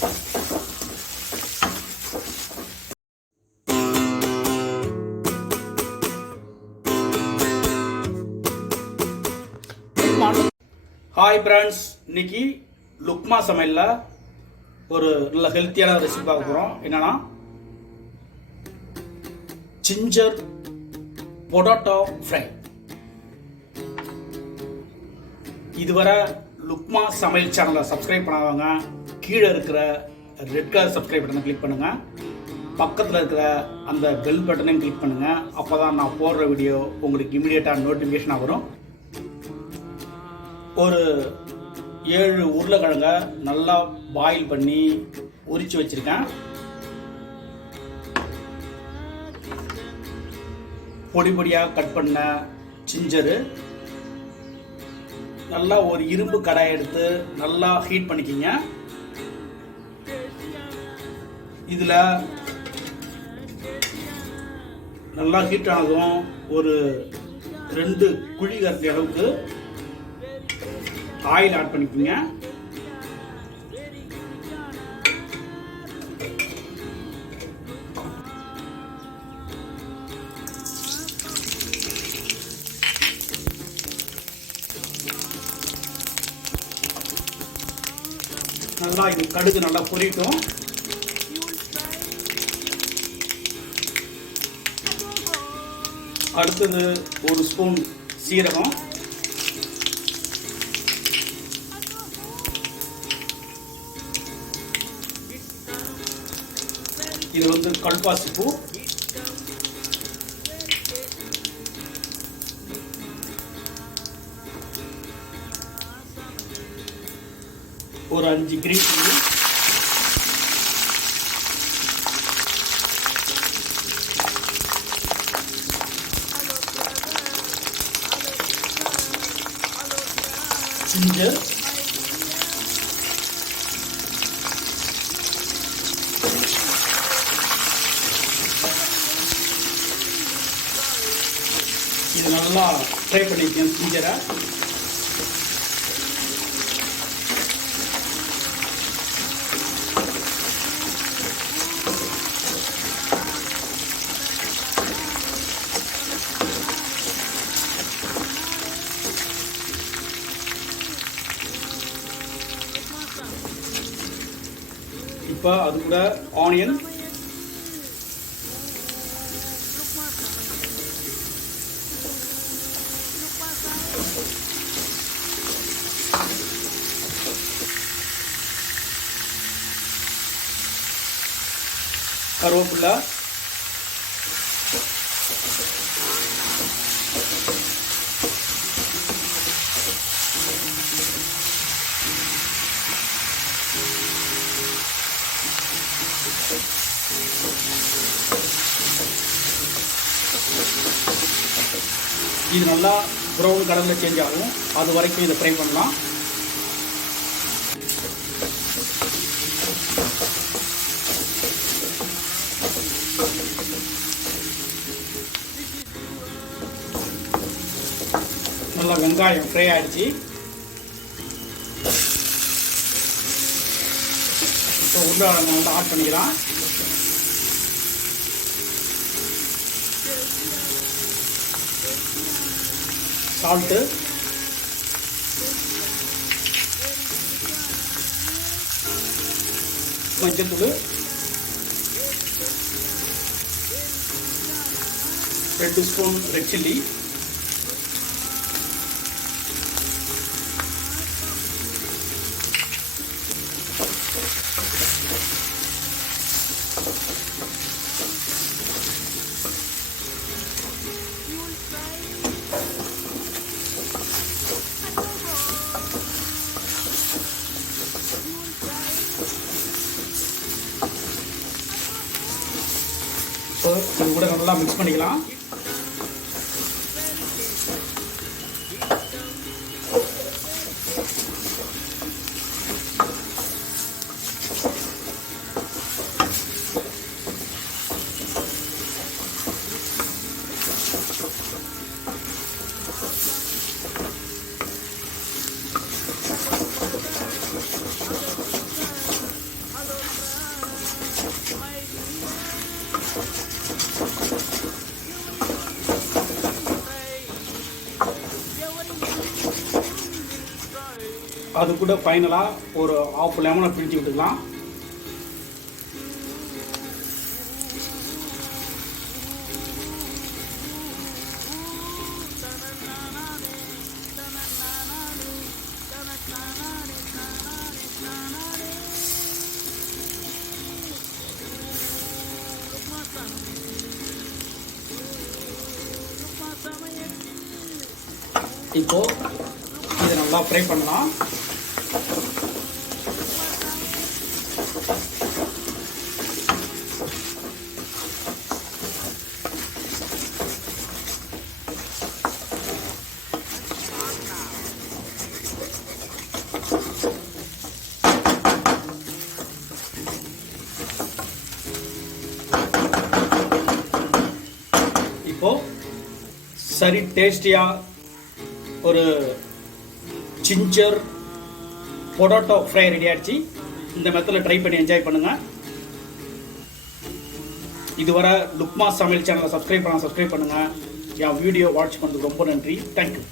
Hi friends, இன்னைக்கு லுக்மா சமையலில் ஒரு நல்ல ஹெல்த்தியான ரெசிபி பார்க்க போகிறோம். என்னன்னா ஜிஞ்சர் பொட்டேட்டோ ஃப்ரை. இதுவரை லுக்மா சமையல் சேனலை சப்ஸ்கிரைப் பண்ணாதவங்க கீழே இருக்கிற ரெட் கலர் சப்ஸ்கிரைப் பட்டனை கிளிக் பண்ணுங்கள். பக்கத்தில் இருக்கிற அந்த பெல் பட்டனையும் கிளிக் பண்ணுங்கள். அப்போ தான் நான் போடுற வீடியோ உங்களுக்கு இமீடியட்டாக நோட்டிஃபிகேஷனாக வரும். ஒரு 7 உருளைக்கிழங்க நல்லா பாயில் பண்ணி உரிச்சு வச்சிருக்கேன். பொடி பொடியாக கட் பண்ண ஜிஞ்சரு, நல்லா ஒரு இரும்பு கடாயை எடுத்து நல்லா ஹீட் பண்ணிக்கிங்க. இதில் நல்லா ஹீட் ஆனதும் ஒரு 2 குழி கரண்டி அளவுக்கு ஆயில் ஆட் பண்ணிக்கோங்க. நல்லா இது கடுகு நல்லா பொரியட்டும். அடுத்தது ஒரு ஸ்பூன் சீரகம், இது வந்து கல்பாசி பூ, ஒரு 5 கிரீன் சில்லி, ஜிஞ்சர், இது நல்லா ஃப்ரை பண்ணிக்கணும். ஜிஞ்சரை இப்போ அது கூட ஆனியன், கருவேப்பிலை, இது நல்லா ப்ரௌன் கலரில் சேஞ்ச் ஆகும். அது வரைக்கும் இதை ஃப்ரை பண்ணலாம். நல்லா வெங்காயம் ஃப்ரை ஆகிடுச்சு. இப்போ உருளைக்கிழங்கு வந்து ஆட் பண்ணிக்கலாம். சால்ட்டு, மஞ்சள்தூள், 2 ஸ்பூன் ரெட் சில்லி, இது கூட நல்லா மிக்ஸ் பண்ணிக்கலாம். அது கூட ஃபைனலாக ஒரு ½ லெமனை பிரித்து விட்டுக்கலாம். இப்போ இதை நல்லா ஃப்ரை பண்ணலாம். இப்போ சரி டேஸ்டியாக ஒரு ஜிஞ்சர் பொட்டேட்டோ ஃப்ரை ரெடி ஆகிடுச்சு. இந்த மெத்தடில் ட்ரை பண்ணி என்ஜாய் பண்ணுங்கள். இதுவரை லுக்மா சமையல் சேனலை சப்ஸ்கிரைப் பண்ணுங்கள். என் வீடியோ வாட்ச் பண்ணுறதுக்கு ரொம்ப நன்றி. தேங்க்யூ.